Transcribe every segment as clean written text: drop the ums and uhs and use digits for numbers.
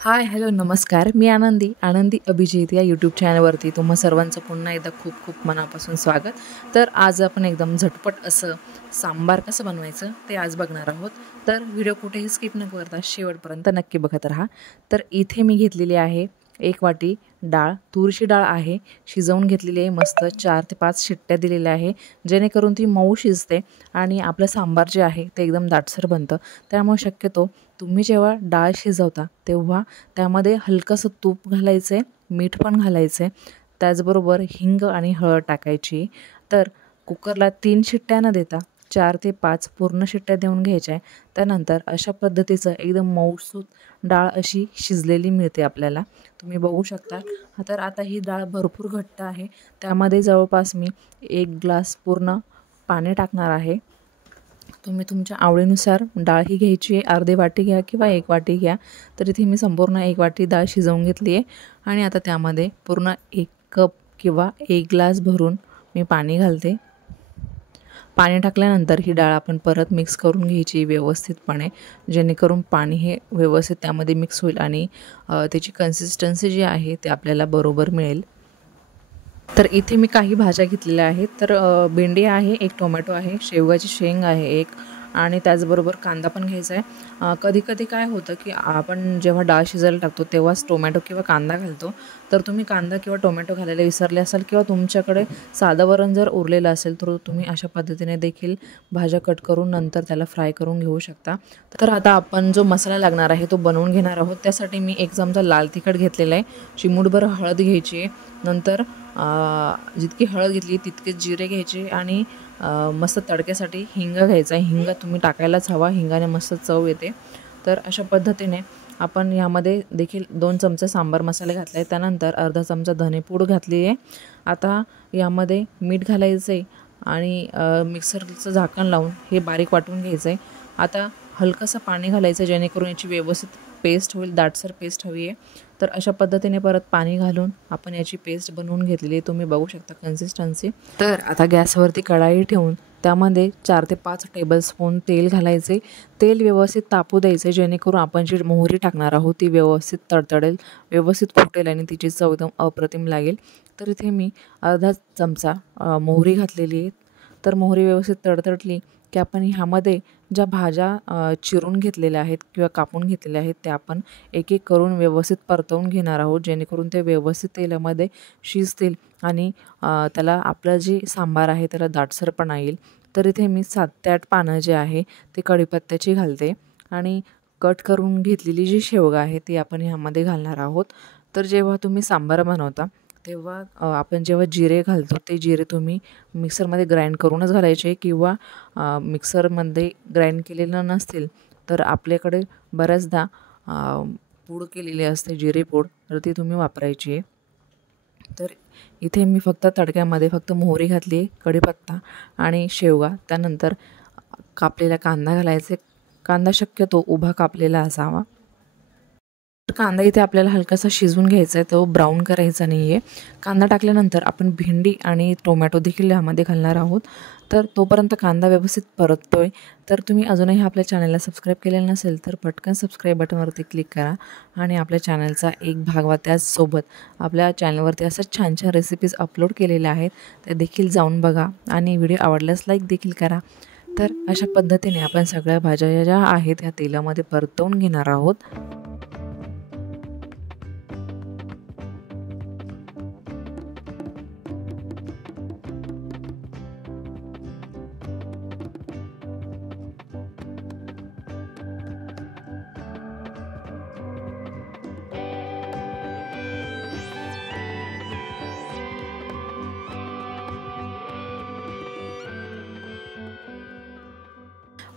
हाय, hello, नमस्कार. मी आनंदी अभिजित या यूट्यूब चॅनलवरती तुम्हा सर्वांचं पुन्हा एकदा खूप खूप मनापासून स्वागत. तर आज आपण एकदम झटपट असं सांबार कसं बनवायचं ते आज बघणार आहोत. तर व्हिडिओ कुठेही स्किप न करता शेवटपर्यंत नक्की बघत राहा. तर इथे मी घेतलेली आहे 1 वाटी डाळ, तुरीची डाळ आहे, शिजवून घेतलेली आहे. मस्त 4 ते 5 शिट्ट्या दिलेल्या आहे, जेणेकरून ती मऊ शिजते आणि आपलं सांबार जे आहे ते एकदम दाटसर बनतं. त्यामुळे शक्यतो तुम्ही जेव्हा डाळ शिजवता तेव्हा त्यामध्ये हलकंसं तूप घालायचं आहे, मीठ पण घालायचं आहे, त्याचबरोबर हिंग आणि हळद टाकायची. तर कुकरला 3 शिट्ट्या न देता 4 ते 5 पूर्ण शिट्ट्या देऊन घ्यायच्या आहे. त्यानंतर अशा पद्धतीचं एकदम मऊसूत डाळ अशी शिजलेली मिळते आपल्याला, तुम्ही बघू शकता. तर आता ही डाळ भरपूर घट्ट आहे, त्यामध्ये जवळपास मी 1 ग्लास पूर्ण पाणी टाकणार आहे. तुम्ही तुमच्या आवडीनुसार डाळ ही घ्यायची आहे, अर्धी वाटी घ्या किंवा 1 वाटी घ्या. तर इथे मी संपूर्ण 1 वाटी डाळ शिजवून घेतली आहे आणि आता त्यामध्ये पूर्ण 1 कप किंवा 1 ग्लास भरून मी पाणी घालते. पाणी टाकल्यानंतर ही डाळ आपण परत मिक्स करून घ्यायची व्यवस्थितपणे, जेणेकरून पाणी हे व्यवस्थित त्यामध्ये मिक्स होईल आणि त्याची कन्सिस्टन्सी जी आहे ते आपल्याला बरोबर मिळेल. तर इथे मी काही भाज्या घेतलेल्या आहेत. तर भेंडी आहे, 1 टोमॅटो आहे, शेवगाची शेंग आहे 1 आणि त्याचबरोबर कांदा पण घ्यायचा आहे. कधी-कधी काय होतं की आपण जेव्हा डाळ शिजायला टाकतो तेव्हाच टोमॅटो किंवा कांदा घालतो. तर तुम्ही कांदा किंवा टोमॅटो घालायला विसरले असाल किंवा तुमच्याकडे साधं वरण जर उरलेलं असेल तर तुम्ही अशा पद्धतीने देखील भाज्या कट करून नंतर त्याला फ्राय करून घेऊ शकता. तर आता आपण जो मसाला लागणार आहे तो बनवून घेणार आहोत. त्यासाठी मी 1 चमचा लाल तिखट घेतलेला आहे, चिमूटभर हळद घ्यायची आहे, नंतर जितकी हळद घेतली तितकेच जिरे घ्यायचे आणि मस्त तडक्यासाठी हिंग घ्यायचा आहे. हिंग तुम्ही टाकायलाच हवा, हिंगाने मस्त चव येते. तर अशा पद्धतीने आपण ह्यामध्ये देखील 2 चमचे सांबार मसाले घातले आहे. त्यानंतर अर्धा चमचा धनेपूड घातली आहे. आता यामध्ये मीठ घालायचं आहे आणि मिक्सरचं झाकण लावून हे बारीक वाटून घ्यायचं आहे. आता हलकंसं पाणी घालायचं जेणेकरून याची व्यवस्थित पेस्ट होईल, दाटसर पेस्ट हवी आहे. तर अशा पद्धतीने परत पाणी घालून आपण याची पेस्ट बनवून घेतलेली आहे, तुम्ही बघू शकता कन्सिस्टन्सी. तर आता गॅसवरती कढाई ठेवून त्यामध्ये 4 ते 5 टेबलस्पून तेल घालायचे. तेल व्यवस्थित तापू द्यायचे, जेणेकरून आपण जी मोहरी टाकणार आहोत ती व्यवस्थित तडतडेल, व्यवस्थित फुटेल आणि तिची चव एकदम अप्रतिम लागेल. तर इथे मी अर्धा चमचा मोहरी घातलेली आहे. तर मोहरी व्यवस्थित तडतडली की आपण ह्यामध्ये ज्या भाज्या चिरून घेतलेल्या आहेत किंवा कापून घेतलेल्या आहेत त्या आपण एक एक करून व्यवस्थित परतवून घेणार आहोत, जेणेकरून ते व्यवस्थित तेलामध्ये शिजतील आणि त्याला आपलं जे सांबार आहे त्याला दाटसरपणा येईल. तर इथे मी 7 ते 8 पानं जे आहे ते कढीपत्त्याची घालते आणि कट करून घेतलेली जी शेवगा आहे ती आपण ह्यामध्ये घालणार आहोत. तर जेव्हा तुम्ही सांबार बनवता तेव्हा आपण जेव्हा जिरे घालतो ते जिरे तुम्ही मिक्सरमध्ये ग्राइंड करूनच घालायचे किंवा मिक्सरमध्ये ग्राइंड केलेलं नसतील तर आपल्याकडे बऱ्याचदा पूड केलेली असते जिरे पूड, तर ती तुम्ही वापरायची आहे. तर इथे मी फक्त तडक्यामध्ये फक्त मोहरी घातली आहे, कढीपत्ता आणि शेवगा, त्यानंतर कापलेला कांदा घालायचे. कांदा शक्यतो उभा कापलेला असावा. कांदा इथे आपल्याला हलकासा शिजवून घ्यायचा आहे, तो ब्राऊन करायचा नाही आहे. कांदा टाकल्यानंतर आपण भेंडी आणि टोमॅटो देखील यामध्ये घालणार आहोत. तर तोपर्यंत कांदा व्यवस्थित परततो आहे. तर तुम्ही अजूनही आपल्या चॅनलला सबस्क्राईब केलेलं नसेल तर पटकन सबस्क्राईब बटनवरती क्लिक करा आणि आपल्या चॅनलचा एक भाग व्हा. त्याचसोबत आपल्या चॅनलवरती असं छान छान रेसिपीज अपलोड केलेल्या आहेत, त्या देखील जाऊन बघा आणि व्हिडिओ आवडल्यास लाईक देखील करा. तर अशा पद्धतीने आपण सगळ्या भाज्या ज्या आहेत त्या तेलामध्ये परतवून घेणार आहोत.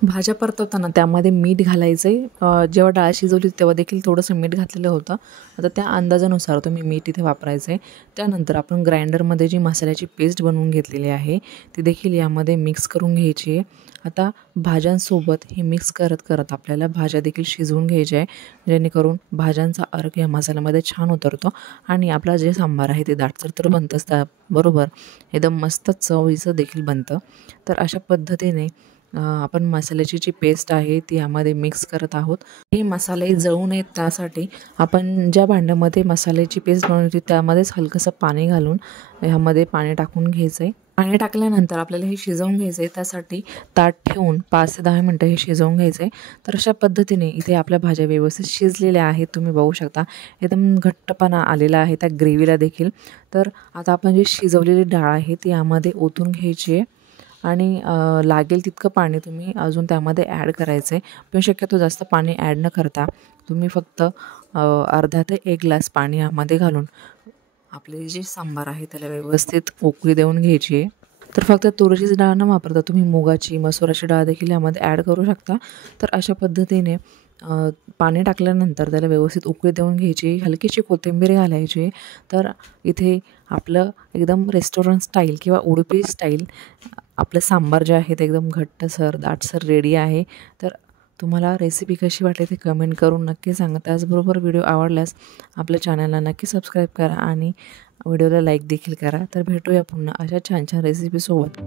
भाज्या परतवताना त्यामध्ये मीठ घालायचं आहे. जेव्हा डाळ शिजवली तेव्हा देखील थोडंसं मीठ घातलेलं होतं. आता त्या अंदाजानुसार तुम्ही मीठ इथे वापरायचं आहे. त्यानंतर आपण ग्राइंडरमध्ये जी मसाल्याची पेस्ट बनवून घेतलेली आहे ती देखील यामध्ये मिक्स करून घ्यायची आहे. आता भाज्यांसोबत हे मिक्स करत करत आपल्याला भाज्या देखील शिजवून घ्यायच्या आहे, जेणेकरून भाज्यांचा अर्क या मसाल्यामध्ये छान उतरतो आणि आपला जे सांबार आहे ते दाटसर तर बनतंच, त्याबरोबर एकदम मस्त चवीचं देखील बनतं. तर अशा पद्धतीने आपण मसाल्याची जी पेस्ट आहे ती यामध्ये मिक्स करत आहोत. हे मसाले जळू नयेत त्यासाठी आपण ज्या भांड्यामध्ये मसाल्याची पेस्ट बनवली त्यामध्येच हलकंसं पाणी घालून ह्यामध्ये पाणी टाकून घ्यायचं आहे. पाणी टाकल्यानंतर आपल्याला हे शिजवून घ्यायचं आहे. त्यासाठी ताट ठेवून 5 ते 10 मिनटं हे शिजवून घ्यायचं आहे. तर अशा पद्धतीने इथे आपल्या भाज्या व्यवस्थित शिजलेल्या आहेत. तुम्ही बघू शकता एकदम घट्टपणा आलेला आहे त्या ग्रेव्हीला देखील. तर आता आपण जी शिजवलेली डाळ आहे ती यामध्ये ओतून घ्यायची आहे आणि लागेल तितकं पाणी तुम्ही अजून त्यामध्ये ॲड करायचं आहे. पण शक्यतो जास्त पाणी ॲड न करता तुम्ही फक्त अर्धा ते 1 ग्लास पाणी यामध्ये घालून आपले जे सांबार आहे त्याला व्यवस्थित उकळी देऊन घ्यायची आहे. तर फक्त तुरीचीच डाळ न वापरता तुम्ही मुगाची, मसुराची डाळ देखील यामध्ये ॲड करू शकता. तर अशा पद्धतीने पाणी टाकल्यानंतर त्याला व्यवस्थित उकळी देऊन घ्यायची, हलकीशी कोथिंबीर घालायची. तर इथे आपलं एकदम रेस्टॉरंट स्टाईल किंवा उडुपी स्टाईल आपलं सांबार जे आहे ते एकदम घट्टसर, दाटसर रेडी आहे. तर तुम्हाला रेसिपी कशी वाटली ते कमेंट करून नक्की सांगा. त्याचबरोबर व्हिडिओ आवडल्यास आपल्या चॅनलला नक्की सबस्क्राईब करा आणि व्हिडिओला लाईक देखील करा. तर भेटूया पुन्हा अशा छान छान रेसिपीसोबत.